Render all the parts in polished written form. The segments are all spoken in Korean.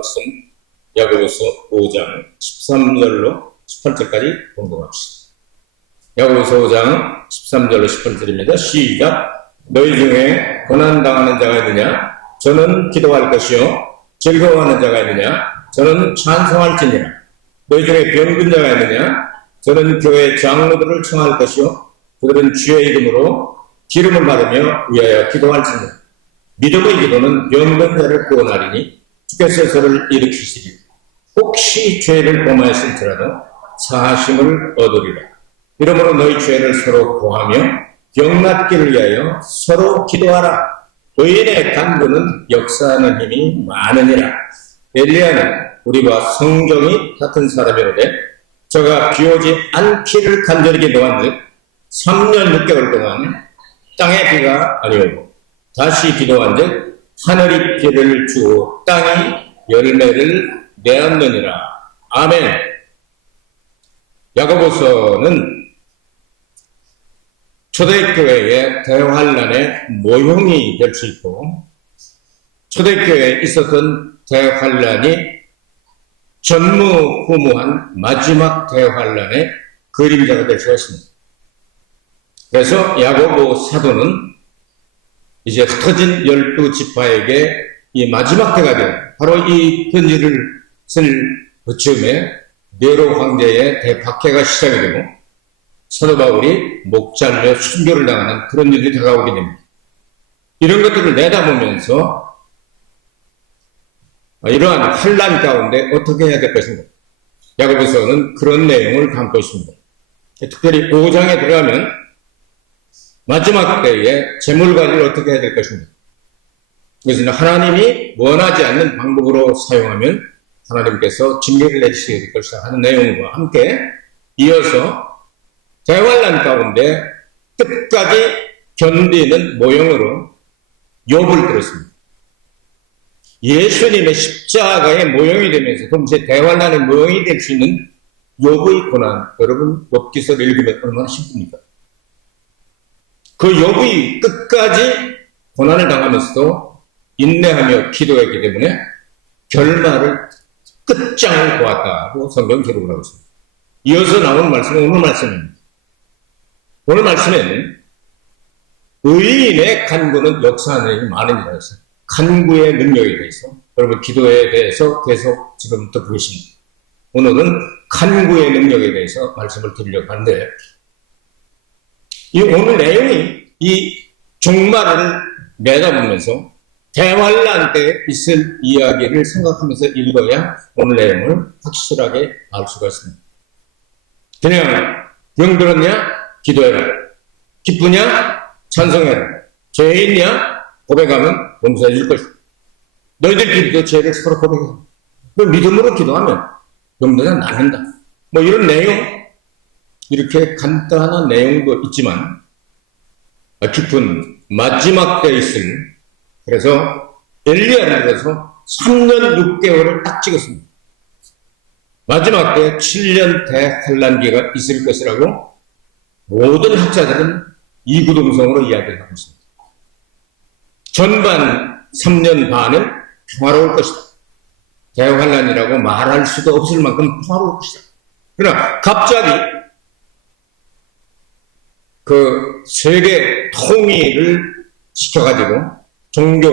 것은 야고보서 5장 13절로 18절까지 공부합시다. 야고보서 5장 13절로 18절입니다. 시작. 너희 중에 고난당하는 자가 있느냐? 저는 기도할 것이요. 즐거워하는 자가 있느냐? 저는 찬송할지니라. 너희 중에 병든 자가 있느냐? 저는 교회 장로들을 청할 것이요. 그들은 주의 이름으로 기름을 받으며 위하여 기도할지니라. 믿음의 기도는 병든 자를 구원하리니 주께서 저를 일으키시리. 혹시 죄를 범하였을지라도 사하심을 얻으리라. 이러므로 너희 죄를 서로 고하며 병낫기를 위하여 서로 기도하라. 의인의 간구는 역사하는 힘이 많으니라. 엘리야는 우리와 성경이 같은 사람이로되 저가 비오지 않기를 간절히 기도한즉 3년 6개월 동안 땅에 비가 아니오고 다시 기도한즉 하늘이 비를 주어 땅이 열매를 내었느니라. 아멘. 야고보서는 초대교회의 대환란의 모형이 될 수 있고 초대교회에 있었던 대환란이 전무후무한 마지막 대환란의 그림자가 될 수가 있습니다. 그래서 야고보 사도는 이제 흩어진 12지파에게 이 마지막 때가 된 바로 이 편지를 쓸 그쯤에 네로 황제의 대박해가 시작이 되고 사도 바울이 목 잘려 순교를 당하는 그런 일이 다가오게 됩니다. 이런 것들을 내다보면서 이러한 환난 가운데 어떻게 해야 될 것인가? 야고보서는 그런 내용을 담고 있습니다. 특별히 5장에 들어가면 마지막 때에 재물관리를 어떻게 해야 될 것인가? 그것은 하나님이 원하지 않는 방법으로 사용하면 하나님께서 징계를 내리시게 될 것이다 하는 내용과 함께 이어서 대환난 가운데 끝까지 견디는 모형으로 욥을 들었습니다. 예수님의 십자가의 모형이 되면서 동시에 대환난의 모형이 될 수 있는 욥의 고난, 여러분 욥기서를 읽으면 얼마나 힘듭니까? 그 욥이 끝까지 고난을 당하면서도 인내하며 기도했기 때문에 결말을 끝장을 보았다고 성경 기록을 하고 있습니다. 이어서 나오는 말씀은 오늘 말씀입니다. 오늘 말씀에는 의인의 간구는 역사하는 일이 많으니라 해서 간구의 능력에 대해서 여러분 기도에 대해서 계속 지금부터 보십니다. 오늘은 간구의 능력에 대해서 말씀을 드리려고 하는데 이 오늘 내용이 이 종말을 내다보면서 대환란 때 있을 이야기를 생각하면서 읽어야 오늘 내용을 확실하게 알 수가 있습니다. 그냥 병들었냐? 기도해라. 기쁘냐? 찬송해라. 죄 있냐? 고백하면 용서해 줄 것이다. 너희들끼리도 죄를 서로 고백해. 그 믿음으로 기도하면 병들어 낫는다. 뭐 이런 내용, 이렇게 간단한 내용도 있지만 깊은 마지막 때 있을, 그래서 엘리야를 들어서 3년 6개월을 딱 찍었습니다. 마지막 때 7년 대환란기가 있을 것이라고 모든 학자들은 이구동성으로 이야기를 하고 있습니다. 전반 3년 반은 평화로울 것이다. 대환란이라고 말할 수도 없을 만큼 평화로울 것이다. 그러나 갑자기 그 세계 통일을 시켜가지고 종교,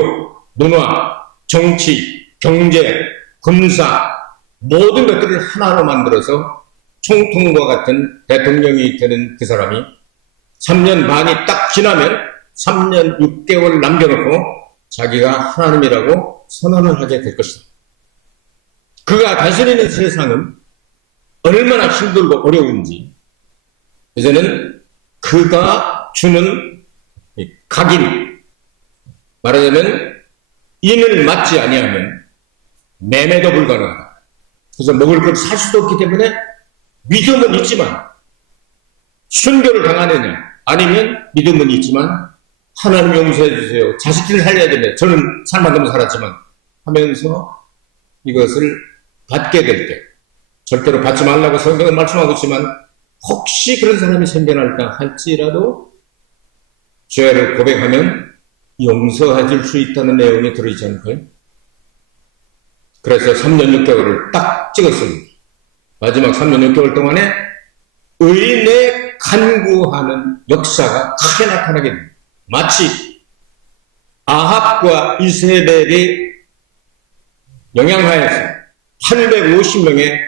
문화, 정치, 경제, 군사 모든 것들을 하나로 만들어서 총통과 같은 대통령이 되는 그 사람이 3년 반이 딱 지나면 3년 6개월 남겨놓고 자기가 하나님이라고 선언을 하게 될 것이다. 그가 다스리는 세상은 얼마나 힘들고 어려운지 이제는 그가 주는 각인, 말하자면 인을 맞지 아니하면 매매도 불가능하다. 그래서 먹을 걸 살 수도 없기 때문에 믿음은 있지만 순교를 당하느냐 아니면 믿음은 있지만 하나님 용서해 주세요. 자식들을 살려야 됩니다. 저는 살만 되면 살았지만 하면서 이것을 받게 될 때 절대로 받지 말라고 성경은 말씀하고 있지만 혹시 그런 사람이 생겨날까 할지라도 죄를 고백하면 용서해 줄 수 있다는 내용이 들어있지 않을까요? 그래서 3년 6개월을 딱 찍었습니다. 마지막 3년 6개월 동안에 의인의 간구하는 역사가 크게 나타나게 됩니다. 마치 아합과 이세벨이 영향하여서 850명의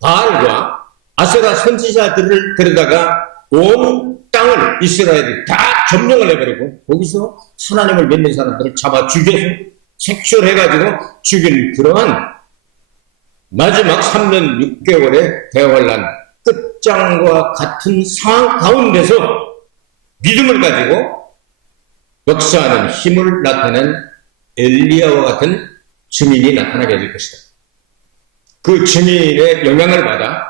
바알과 아세라 선지자들을 데려다가 온 땅을 이스라엘이 다 점령을 해버리고 거기서 하나님을 믿는 사람들을 잡아 죽여서 색출해가지고 죽인 그러한 마지막 3년 6개월의 대환란 끝장과 같은 상황 가운데서 믿음을 가지고 역사하는 힘을 나타낸 엘리야와 같은 증인이 나타나게 될 것이다. 그 증인의 영향을 받아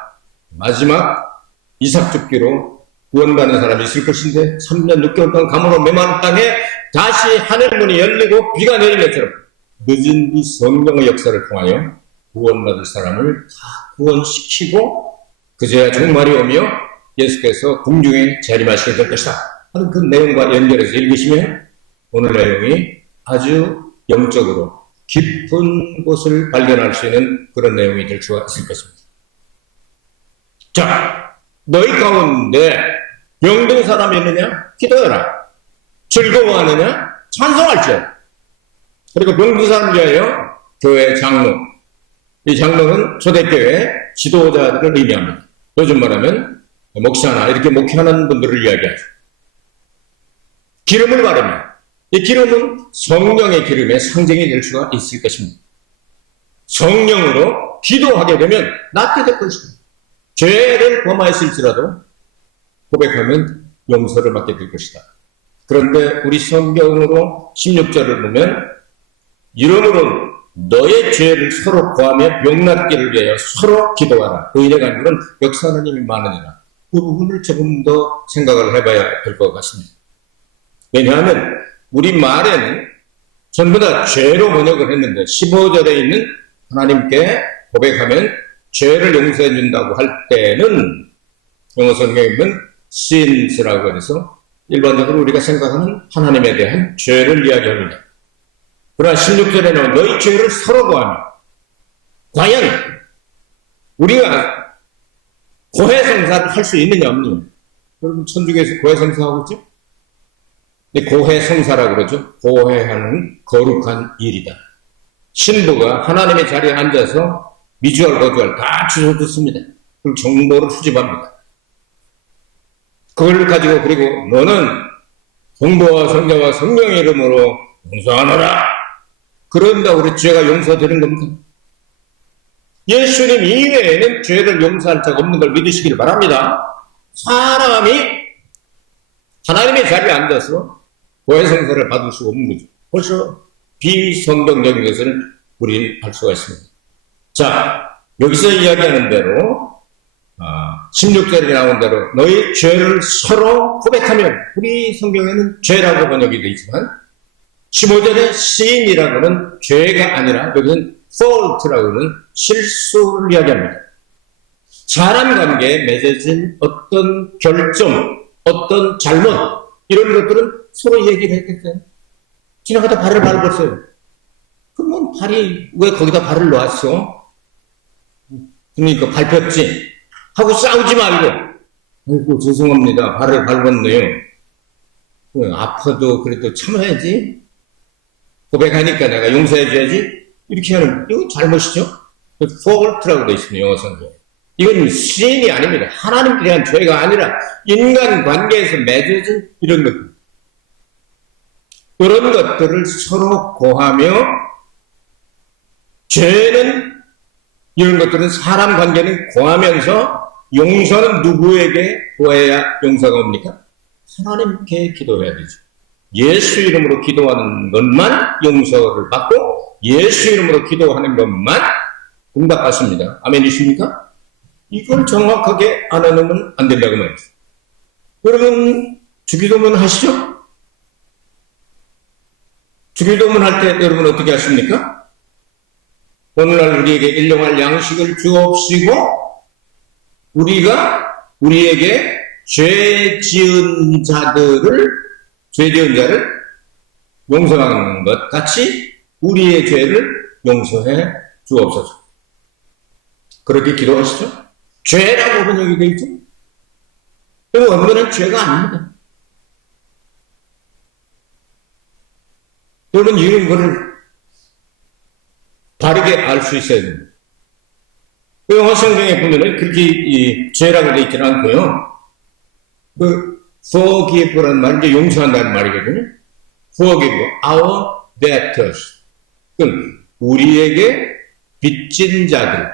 마지막 이삭 죽기로 구원받는 사람이 있을 것인데 3년 6개월 동안 가뭄으로 메마른 땅에 다시 하늘문이 열리고 비가 내린 것처럼 늦은 이 성령의 역사를 통하여 구원받을 사람을 다 구원시키고 그제야 종말이 오며 예수께서 궁중에 자리하시게 될 것이다 하는 그 내용과 연결해서 읽으시면 오늘 내용이 아주 영적으로 깊은 곳을 발견할 수 있는 그런 내용이 될 수가 있을 것입니다. 자, 너희 가운데 병든 사람이 있느냐? 기도해라. 즐거워하느냐? 찬송할지어다. 그리고 병든 사람 위하여 교회 장로, 이 장로는 초대교회 지도자들을 의미합니다. 요즘 말하면 목사나 이렇게 목회하는 분들을 이야기하죠. 기름을 바르며 이 기름은 성령의 기름의 상징이 될 수가 있을 것입니다. 성령으로 기도하게 되면 낫게 될 것입니다. 죄를 범하였을지라도 고백하면 용서를 받게 될 것이다. 그런데 우리 성경으로 16절을 보면 이러므로 너의 죄를 서로 구하며 병낫기를 위하여 서로 기도하라. 의인의 간구는 역사하는 힘이 많으니라. 그 부분을 조금 더 생각을 해봐야 될 것 같습니다. 왜냐하면 우리 말에는 전부 다 죄로 번역을 했는데 15절에 있는 하나님께 고백하면 죄를 용서해 준다고 할 때는 영어 성경에 보면 sins라고 해서 일반적으로 우리가 생각하는 하나님에 대한 죄를 이야기합니다. 그러나 16절에는 너희 죄를 서로 구하며 과연 우리가 고해성사를 할 수 있느냐 없느냐. 여러분 천주교에서 고해성사하고 있죠? 고해성사라고 그러죠. 고해하는 거룩한 일이다. 신부가 하나님의 자리에 앉아서 미주알 거주알 다 주소 듣습니다. 그리고 정보를 수집합니다. 그걸 가지고 그리고 너는 성부와 성자와 성령의 이름으로 용서하노라. 그런다고 우리 죄가 용서되는 겁니다. 예수님 이외에는 죄를 용서할 자가 없는 걸 믿으시길 바랍니다. 사람이 하나님의 자리에 앉아서 고해성사를 받을 수가 없는 거죠. 벌써 비성경적인 것을 우리는 알 수가 있습니다. 자, 여기서 이야기하는 대로 16절에 나온 대로 너희 죄를 서로 고백하면 우리 성경에는 죄라고 번역이 되어 있지만 15절에 sin이라고는 죄가 아니라 여기는 fault라고는 실수를 이야기합니다. 사람 관계에 맺어진 어떤 결점, 어떤 잘못 이런 것들은 서로 얘기를 했겠어요. 지나가다 발을 밟았어요. 그러면 발이 왜 거기다 발을 놓았어? 그러니까 밟혔지 하고 싸우지 말고 아이고 죄송합니다. 발을 밟았네요. 아파도 그래도 참아야지. 고백하니까 내가 용서해줘야지. 이렇게 하는 이건 잘못이죠. fault라고 되어 있습니다. 영어 성경에. 이건 sin이 아닙니다. 하나님께 대한 죄가 아니라 인간 관계에서 맺어진 이런 것들. 그런 것들을 서로 고하며 죄는 이런 것들은 사람 관계는 고하면서 용서는 누구에게 고해야 용서가 옵니까? 하나님께 기도해야 되죠. 예수 이름으로 기도하는 것만 용서를 받고 예수 이름으로 기도하는 것만 응답받습니다. 아멘이십니까? 이걸 정확하게 안 해놓으면 안 된다고 말이죠. 여러분 주기도문 하시죠? 주기도문 할 때 여러분 어떻게 하십니까? 오늘날 우리에게 일용할 양식을 주옵시고 우리가 우리에게 죄 지은 자를 용서하는 것 같이 우리의 죄를 용서해 주옵소서. 그렇게 기도하시죠? 죄라고 번역이 되어 있죠? 원문은 죄가 아닙니다. 여러분, 이런 거를 바르게 알 수 있어야 됩니다. 영어 성경에 보면은 그렇게 죄라고 되어 있지는 않고요. forgive라는 말은 이제 용서한다는 말이거든요. forgive our debtors. 우리에게 빚진 자들.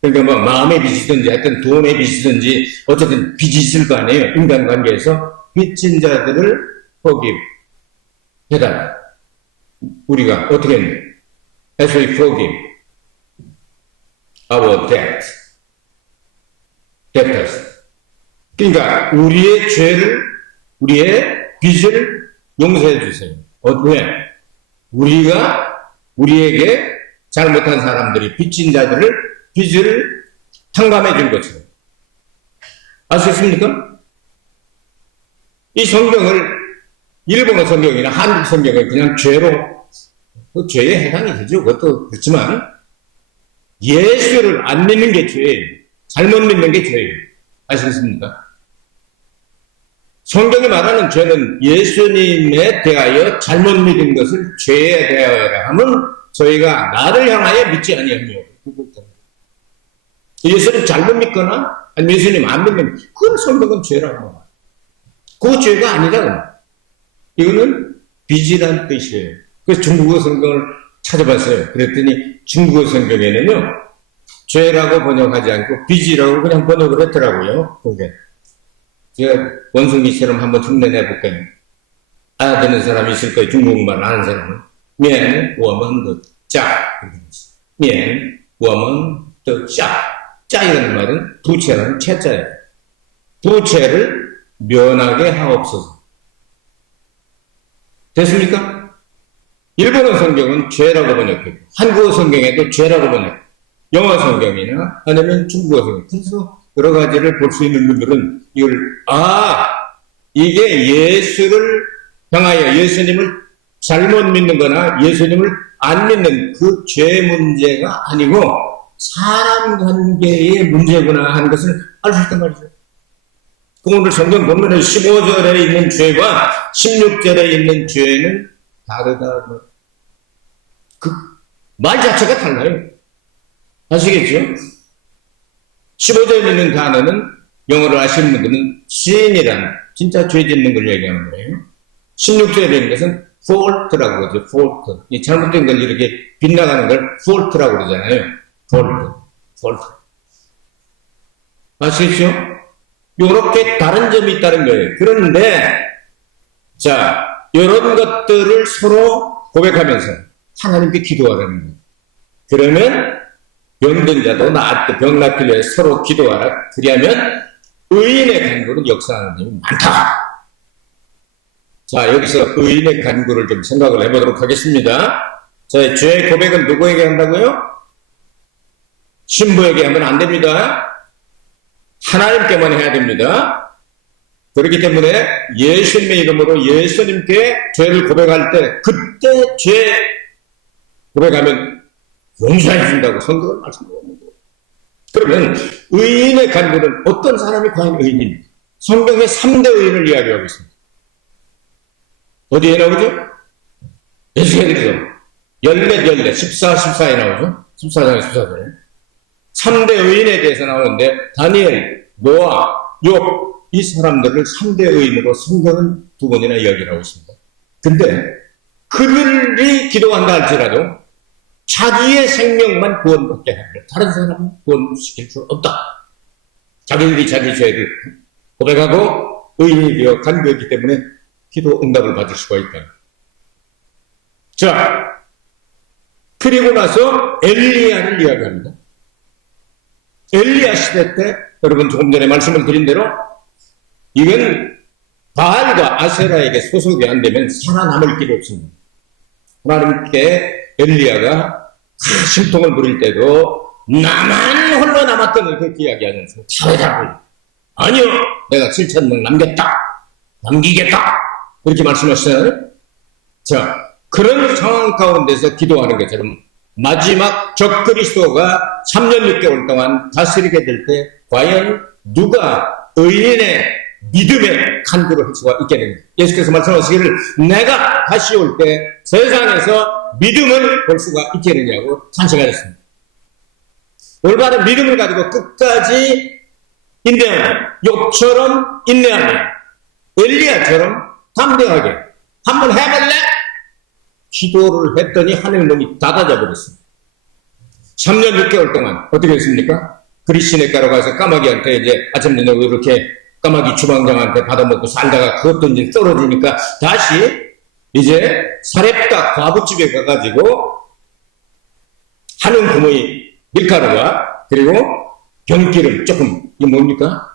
그러니까 뭐 마음의 빚이든지 하여튼 돈의 빚이든지 어쨌든 빚이 있을 거 아니에요. 인간관계에서 빚진 자들을 forgive 해달라. 우리가 어떻게 했냐? As we forgive our debtors. 그러니까 우리의 죄를, 우리의 빚을 용서해 주세요. 왜? 우리에게 잘못한 사람들이 빚진 자들을 빚을 탕감해 준 것처럼. 아시겠습니까? 이 성경을 일본어 성경이나 한국 성경을 그냥 죄로, 그 죄에 해당이 되죠. 그것도 그렇지만 예수를 안 믿는 게 죄예요. 잘못 믿는 게 죄예요. 아시겠습니까? 성경이 말하는 죄는 예수님에 대하여 잘못 믿은 것을 죄에 대하여 하면 저희가 나를 향하여 믿지 아니하며 예수님 잘못 믿거나 아니면 예수님 안 믿는 그건 성경은 죄라고. 그 죄가 아니라 이거는 빚이란 뜻이에요. 그래서 중국어 성경을 찾아봤어요. 그랬더니 중국어 성경에는요 죄라고 번역하지 않고 빚이라고 그냥 번역을 했더라고요. 그게 제가 원숭이처럼 한번 흉내내 볼까요? 알아듣는 사람이 있을 거예요. 중국말 아는 사람은. 面我们的家面我们的家 짜이라는 말은 부채라는 채자예요. 부채를 면하게 하옵소서. 됐습니까? 일본어 성경은 죄라고 번역했고 한국어 성경에도 죄라고 번역했고 영어 성경이나 아니면 중국어 성경. 그래서 여러 가지를 볼 수 있는 분들은 이걸 이게 예수를 향하여 예수님을 잘못 믿는 거나 예수님을 안 믿는 그 죄 문제가 아니고 사람 관계의 문제구나 하는 것을 알 수 있단 말이죠. 그 오늘 성경 본문에 15절에 있는 죄와 16절에 있는 죄는 다르다. 그 말 자체가 달라요. 아시겠죠? 15절에 있는 단어는 영어를 아시는 분들은 sin이라는 진짜 죄 짓는 걸 얘기하는 거예요. 16절에 있는 것은 fault라고 그러죠. fault. 이 잘못된 걸 이렇게 빗나가는 걸 fault라고 그러잖아요. fault. 아시겠죠? 요렇게 다른 점이 있다는 거예요. 그런데 자, 이런 것들을 서로 고백하면서 하나님께 기도하라는 거예요. 그러면 병든 자도 병 낫기 위해 서로 기도하라. 그리하면 의인의 간구는 역사하는 힘이 많다. 자, 여기서 의인의 간구를 좀 생각을 해보도록 하겠습니다. 자, 죄의 고백은 누구에게 한다고요? 신부에게 하면 안 됩니다. 하나님께만 해야 됩니다. 그렇기 때문에 예수님의 이름으로 예수님께 죄를 고백할 때 그때 죄 고백하면 용서해 준다고 성경을 말씀합니다. 그러면 의인의 간구는 어떤 사람이 과연 의인입니까? 성경의 3대 의인을 이야기하고 있습니다. 어디에 나오죠? 에스겔에서 14, 14에 나오죠? 14장에 14절에 3대 의인에 대해서 나오는데 다니엘, 노아, 욥 이 사람들을 3대 의인으로 성경은 2번이나 이야기를 하고 있습니다. 근데 그들이 기도한다 할지라도 자기의 생명만 구원받게 합니다. 다른 사람은 구원시킬 수 없다. 자기들이 자기 죄를 고백하고 의인이 되어 간구했기 때문에 기도 응답을 받을 수가 있다. 자, 그리고 나서 엘리야를 이야기합니다. 엘리야 시대 때 여러분 조금 전에 말씀을 드린 대로 이건 바알과 아세라에게 소속이 안 되면 살아남을 길이 없습니다. 하나님께 엘리야가 심통을 부릴 때도 나만 홀로 남았던 그렇게 이야기하면서 잘해라고 아니요 내가 7,000명 남기겠다 그렇게 말씀하시잖아요. 자, 그런 상황 가운데서 기도하는 것처럼 마지막 적그리스도가 3년 6개월 동안 다스리게 될 때 과연 누가 의인의 믿음의 간구를 할 수가 있겠는가? 예수께서 말씀하시기를 내가 다시 올 때 세상에서 믿음을 볼 수가 있겠느냐고 찬식하셨습니다. 올바른 믿음을 가지고 끝까지 인내하며 욥처럼 인내하며 엘리야처럼 담대하게 한번 해볼래? 기도를 했더니 하늘 문이 닫아져 버렸습니다. 3년 6개월 동안 어떻게 했습니까? 그리시네가로 가서 까마귀한테 이제 아침 저녁 이렇게 까마귀 주방장한테 받아먹고 살다가 그것도 이제 떨어지니까 다시 이제 사렙다 과부집에 가가지고 한은 구멍이 밀가루와 그리고 병기름 조금 이게 뭡니까?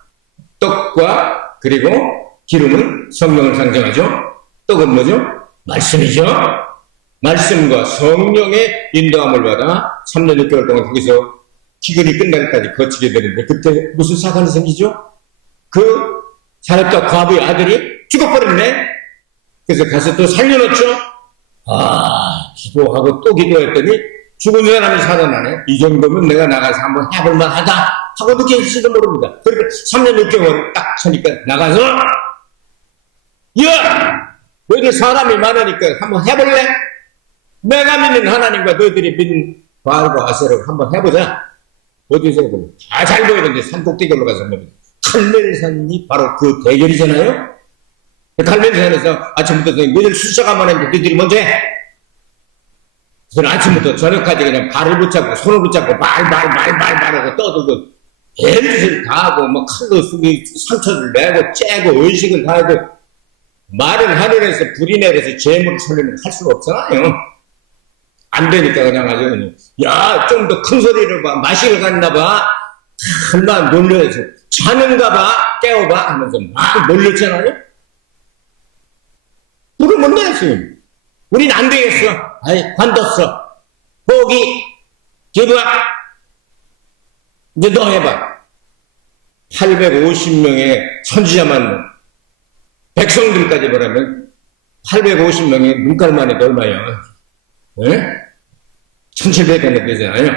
떡과 그리고 기름은 성령을 상징하죠. 떡은 뭐죠? 말씀이죠. 말씀과 성령의 인도함을 받아 3년 6개월 동안 거기서 기근이 끝날까지 거치게 되는데 그때 무슨 사건이 생기죠? 그 사렙다 과부의 아들이 죽어버렸네. 그래서 가서 또 살려놓죠. 기도하고 또 기도했더니 죽은 사람이 살아나네. 이 정도면 내가 나가서 한번 해볼만 하다 하고 느낄지도 모릅니다. 그러니까 3년 6개월 딱 서니까 나가서 야! 너희들 사람이 많으니까 한번 해볼래? 내가 믿는 하나님과 너희들이 믿는 바알과 아세라를 한번 해보자. 어디서 해볼래? 다 잘 보이는데 산꼭대기 올라가서 합니다. 칼멜산이 바로 그 대결이잖아요. 칼멜산에서 아침부터 너희들 숫자가만 했는데 너희들이 먼저 해. 그래서 아침부터 저녁까지 그냥 발을 붙잡고 손을 붙잡고 말하고 떠들고 별짓을 다 하고 뭐 칼로 쓰기 상처를 내고 째고 의식을 다 해도 말은 하늘에서 불이 내려서 재물을 살리면 할 수가 없잖아요. 안 되니까 그냥 아주 야, 좀 더 큰 소리를 봐. 마시러 갔나 봐. 얼마나 놀려야지. 자는가 봐. 깨워봐. 하면서 막 놀렸잖아요. 그러면 돼, 지금. 우린 안 되겠어. 아이, 관뒀어. 포기. 기부학. 이제 너 해봐. 850명의 선지자만 백성들까지 보라면 850명의 눈깔만 해도 얼마야? 네? 1700원 되잖아요.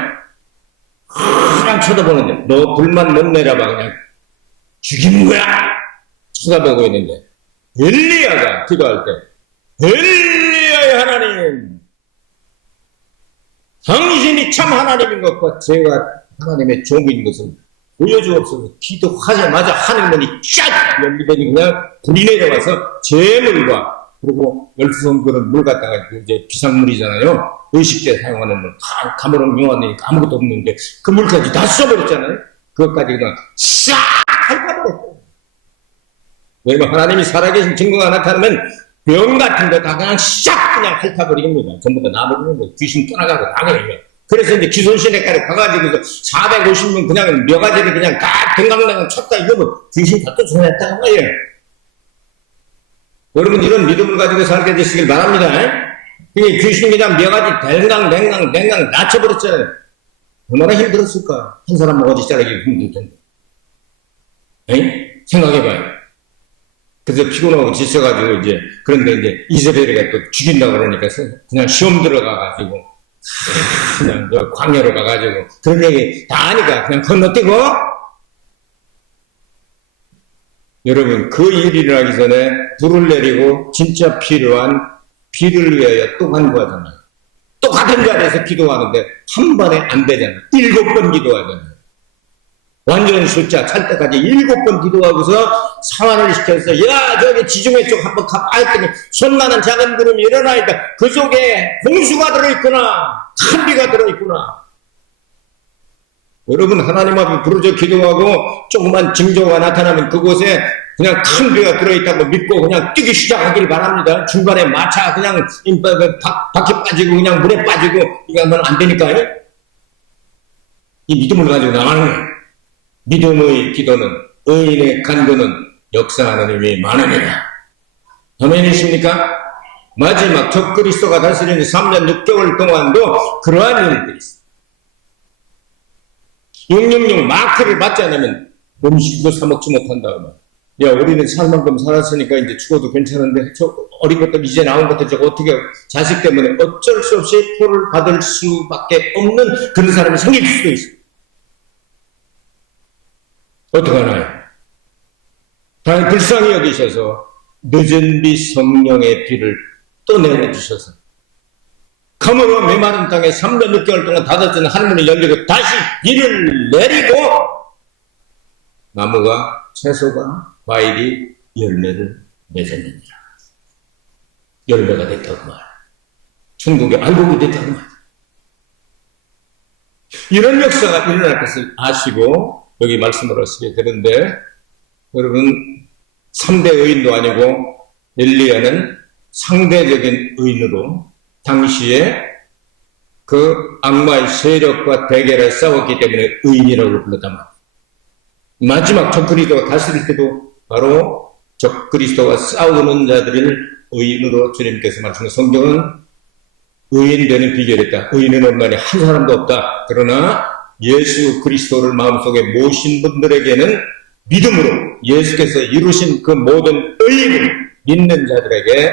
그냥 쳐다보는데 너 불만 못 내려봐. 그냥 죽이는 거야. 쳐다보고 있는데 엘리야가 기도할 때 엘리야의 하나님 당신이 참 하나님인 것과 제가 하나님의 종인 것을 보여주옵소서. 기도하자마자 하늘문이 쫙 열리더니 그냥 불이 내려와서 재물과 그리고 열두성들은 물 갖다가 이제 비상물이잖아요. 의식제 사용하는 물, 가물은 용하니까 아무것도 없는데 그 물까지 다 쏟아버렸잖아요. 그것까지 그냥 싹 핥아버렸어요. 왜냐면 하나님이 살아계신 증거가 나타나면 병 같은 거 다 그냥 싹 그냥 핥아버립니다. 전부 다 나버리는 거예요. 귀신 떠나가고 당연히. 그래서 이제 기손시내가를 가가지고 450명 그냥 묘가지를 그냥 다 댕강댕강 쳤다 이러면 귀신 다 쫓아냈다는 거예요. 여러분 이런 믿음을 가지고 살게 되시길 바랍니다. 그게 귀신 그냥 묘가지 댕강 낮춰버렸잖아요. 얼마나 힘들었을까. 한 사람 어디 자르기 힘들 텐데. 생각해봐요. 그래서 피곤하고 지쳐가지고 이제 그런데 이제 이세벨이가 또 죽인다고 그러니까 그냥 시험 들어가가지고 그냥 광야로 가가지고 그런 얘기 다 하니까 그냥 건너뛰고 여러분 그 일이 일어나기 전에 불을 내리고 진짜 필요한 비를 위하여 또 간구하잖아요. 똑같은 자리에서 기도하는데 한 번에 안 되잖아요. 7번 기도하잖아요. 완전 숫자 찰 때까지 7번 기도하고서 상환을 시켜서 야 저기 지중해 쪽 한번 가봐 했더니 손만한 작은 구름이 일어나니까 그 속에 홍수가 들어있구나. 큰 비가 들어있구나. 여러분 하나님 앞에 부르짖어 기도하고 조그만 징조가 나타나면 그곳에 그냥 큰 비가 들어있다고 믿고 그냥 뛰기 시작하길 바랍니다. 중간에 마차 그냥 바퀴 빠지고 그냥 물에 빠지고 이거 하면 안 되니까요. 이 믿음을 가지고 나가는 거예요. 믿음의 기도는 의인의 간구는 역사하는 힘이 많으니라. 아멘이십니까? 마지막 적그리스도가 다스리는 3년 6개월 동안도 그러한 일들이 있습니다. 666 마크를 받지 않으면 음식도 사 먹지 못한다고 말. 야, 우리는 살 만큼 살았으니까 이제 죽어도 괜찮은데, 저 어린 것들, 이제 나온 것들, 저거 어떻게, 자식 때문에 어쩔 수 없이 표를 받을 수밖에 없는 그런 사람이 생길 수도 있어. 어떡하나요? 다행히 불쌍히 여기셔서 늦은 비 성령의 비를 또 내려주셔서 가물어 메마른 땅에 3년 6개월 동안 닫았던 하늘문이 열리고 다시 비를 내리고 나무가, 채소가, 과일이 열매를 맺었느니라. 열매가 됐다고 말. 천국의 알곡이 됐다고 말. 이런 역사가 일어날 것을 아시고 여기 말씀을 하시게 되는데, 여러분 3대 의인도 아니고 엘리야는 상대적인 의인으로 당시에 그 악마의 세력과 대결에 싸웠기 때문에 의인이라고 불렀단 말이에요. 마지막 적그리스도가 다스릴 때도 바로 적그리스도와 싸우는 자들을 의인으로 주님께서 말씀하신 성경은 의인 되는 비결이 있다. 의인은 없나니 한 사람도 없다. 그러나 예수 그리스도를 마음속에 모신 분들에게는 믿음으로 예수께서 이루신 그 모든 의를 믿는 자들에게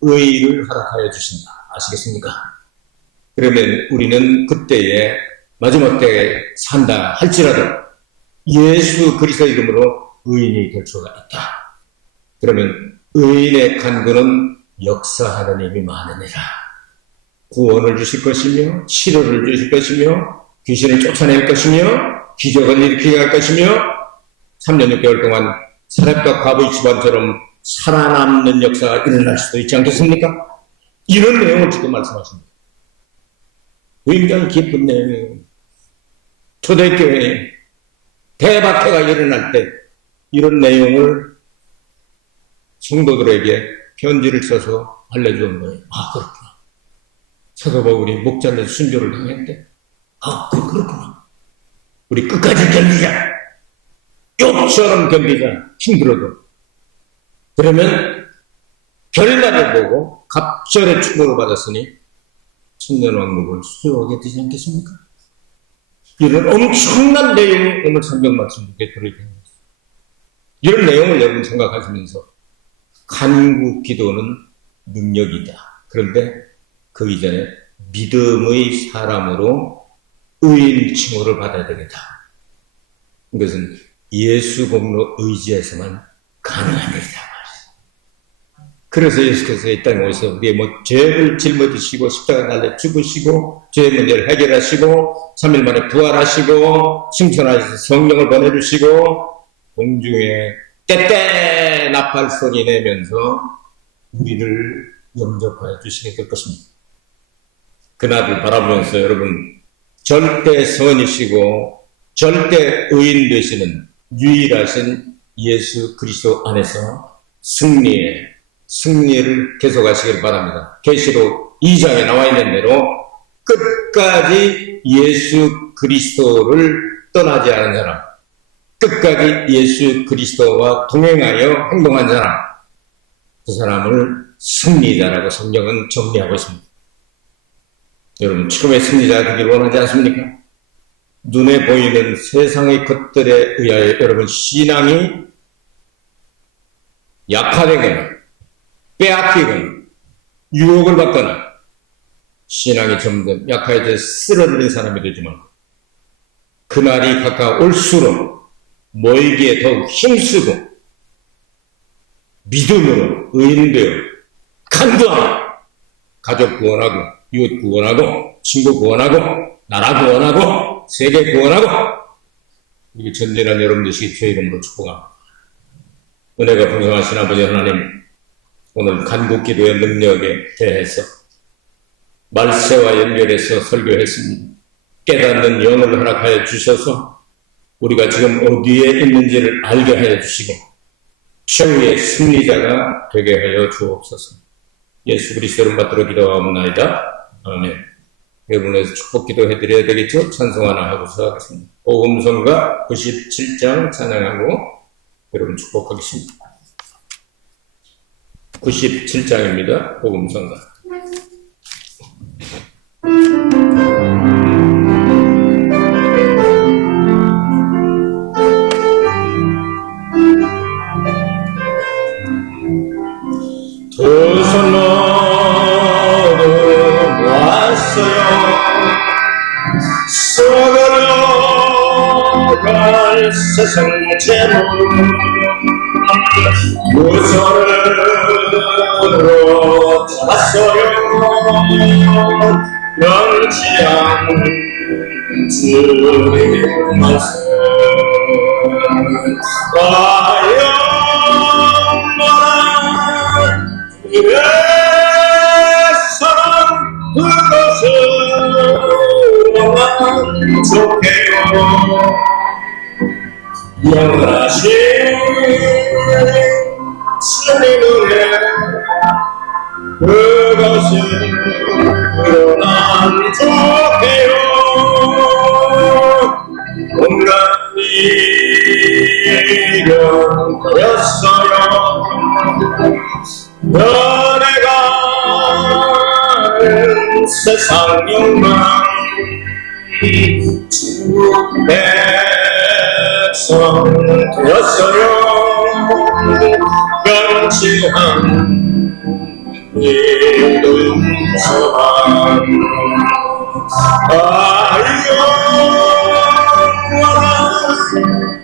의를 허락하여 주신다. 아시겠습니까? 그러면 우리는 그때에 마지막 때에 산다 할지라도 예수 그리스도 이름으로 의인이 될 수가 있다. 그러면 의인의 간구는 역사하는 힘이 많으니라. 구원을 주실 것이며 치료를 주실 것이며 귀신을 쫓아낼 것이며 기적을 일으키게 할 것이며 3년 6개월 동안 사렙과 과부의 집안처럼 살아남는 역사가 일어날 수도 있지 않겠습니까? 이런 내용을 지금 말씀하십니다. 굉장히 깊은 내용이에요. 초대교회에 대박해가 일어날 때 이런 내용을 성도들에게 편지를 써서 알려주는 거예요. 아, 그렇구나. 사도 바울이 목자를 순교를 당했대. 아, 그렇구나. 우리 끝까지 견디자. 욕처럼 견디자. 힘들어도. 그러면 결과를 보고 갑절의 축복을 받았으니 천년왕국을 수여하게 되지 않겠습니까? 이런 엄청난 내용이 오늘 성경 말씀 속에 들어있는 것입니다. 이런 내용을 여러분 생각하시면서 간구 기도는 능력이다. 그런데 그 이전에 믿음의 사람으로 의인 칭호를 받아야 되겠다. 이것은 예수 공로 의지해서만 가능한 일이다. 그래서 예수께서 이 땅에 오셔서 우리의 죄를 짊어지시고 십자가에 달려 죽으시고 죄의 문제를 해결하시고 3일 만에 부활하시고 승천하셔서 성령을 보내주시고 공중에 떼떼 나팔 소리 내면서 우리를 영접하여 주시게 될 것입니다. 그날을 바라보면서 여러분 절대 선이시고 절대 의인 되시는 유일하신 예수 그리스도 안에서 승리를 계속하시길 바랍니다. 계시록 2장에 나와 있는 대로 끝까지 예수 그리스도를 떠나지 않은 사람, 끝까지 예수 그리스도와 동행하여 행동한 사람, 그 사람을 승리자라고 성경은 정리하고 있습니다. 여러분 최고의 승리자가 되기를 원하지 않습니까? 눈에 보이는 세상의 것들에 의하여 여러분 신앙이 약화되거나 빼앗기거나 유혹을 받거나 신앙이 점점 약해져 쓰러지는 사람이 되지 말고 그날이 가까울수록 모이기에 더욱 힘쓰고 믿음으로 의인되어 간구하고 가족 구원하고 이웃 구원하고 친구 구원하고 나라 구원하고 세계 구원하고 이게 전진한 여러분 되시기 주의 이름으로 축복합니다. 은혜가 풍성하신 아버지 하나님, 오늘 간구기도의 능력에 대해서 말세와 연결해서 설교했습니다. 깨닫는 영을 허락하여 주셔서 우리가 지금 어디에 있는지를 알게 하여 주시고 최후의 승리자가 되게 하여 주옵소서. 예수 그리스도를 받들어 기도하옵나이다. 아멘. 여러분에서 축복 기도해드려야 되겠죠? 찬송 하나 하고서 하겠습니다. 복음성가 97장 찬양하고 여러분 축복하겠습니다. 97장입니다. 복음성가. 썩어갈 세상 제목 무서로 잡았어요. 영지 않는 주의 말씀 영원한 주의 사랑 그것은 만족해요. 영원하신 주님의 그것은 만족해요. 온갖 미련 버렸어요. 변해가는 세상 욕망 주 백성 되었어요. 변치한 믿음 소망 영원한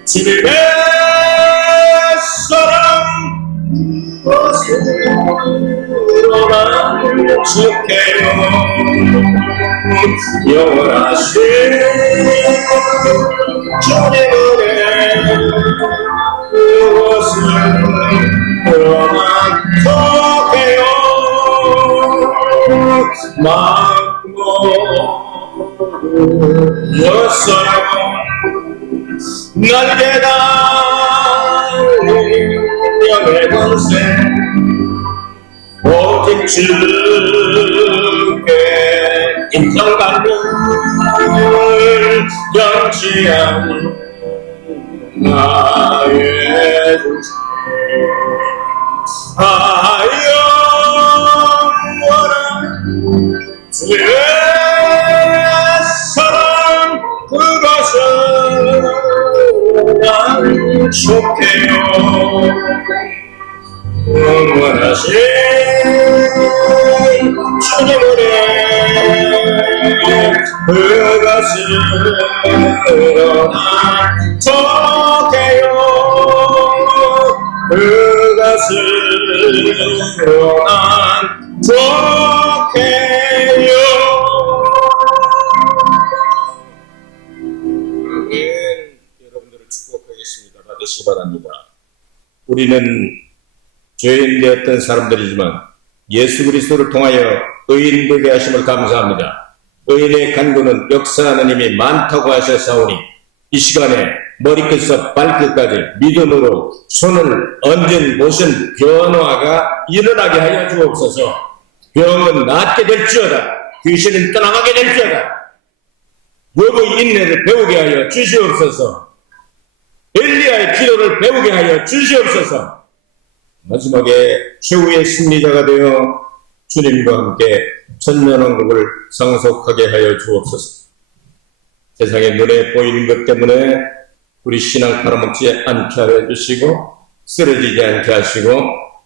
주님의 사랑 것으로만 축해요. 영원하신 주님의 그것을 만족해요. 마음으로였어요. 날개 달린 영의 권세 오직 주께 인정받는 영지한 나의 주제 영원한 주의 사랑 그것은 만족해요. 영원하신 주님의 그것은 만족해요. 그것은 만족해요. 여러분들을 축복하겠습니다. 받으시기 바랍니다. 우리는 죄인 되었던 사람들이지만 예수 그리스도를 통하여 의인 되게 하심을 감사합니다. 의인의 간구는 역사하는 힘이 많다고 하셨사오니 이 시간에 머리끝에서 발끝까지 믿음으로 손을 얹은 모든 변화가 일어나게 하여 주옵소서. 병은 낫게 될지어다. 귀신은 떠나가게 될지어다. 여부의 인내를 배우게 하여 주시옵소서. 엘리야의 기도를 배우게 하여 주시옵소서. 마지막에 최후의 승리자가 되어 주님과 함께 천년왕국을 상속하게 하여 주옵소서. 세상에 눈에 보이는 것 때문에 우리 신앙 팔아먹지 않게 하여 주시고 쓰러지지 않게 하시고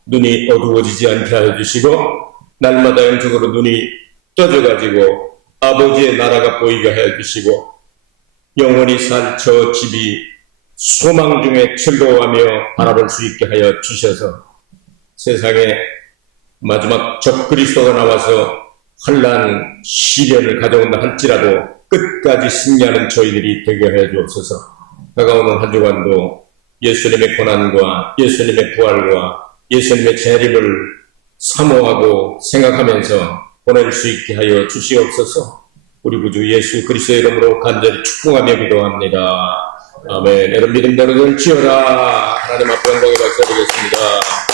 눈이 어두워지지 않게 하여 주시고 날마다 영적으로 눈이 떠져가지고 아버지의 나라가 보이게 하여 주시고 영원히 살 저 집이 소망 중에 즐거워하며 바라볼 수 있게 하여 주셔서 세상에 마지막 적 그리스도가 나와서 환난 시련을 가져온다 할지라도 끝까지 승리하는 저희들이 되게 하여 주옵소서. 다가오는 한 주간도 예수님의 고난과 예수님의 부활과 예수님의 재림을 사모하고 생각하면서 보낼 수 있게 하여 주시옵소서. 우리 구주 예수 그리스도의 이름으로 간절히 축복하며 기도합니다. 아멘. 여러분 믿음대로 될지어다. 하나님 앞에 영광의 박수 드리겠습니다.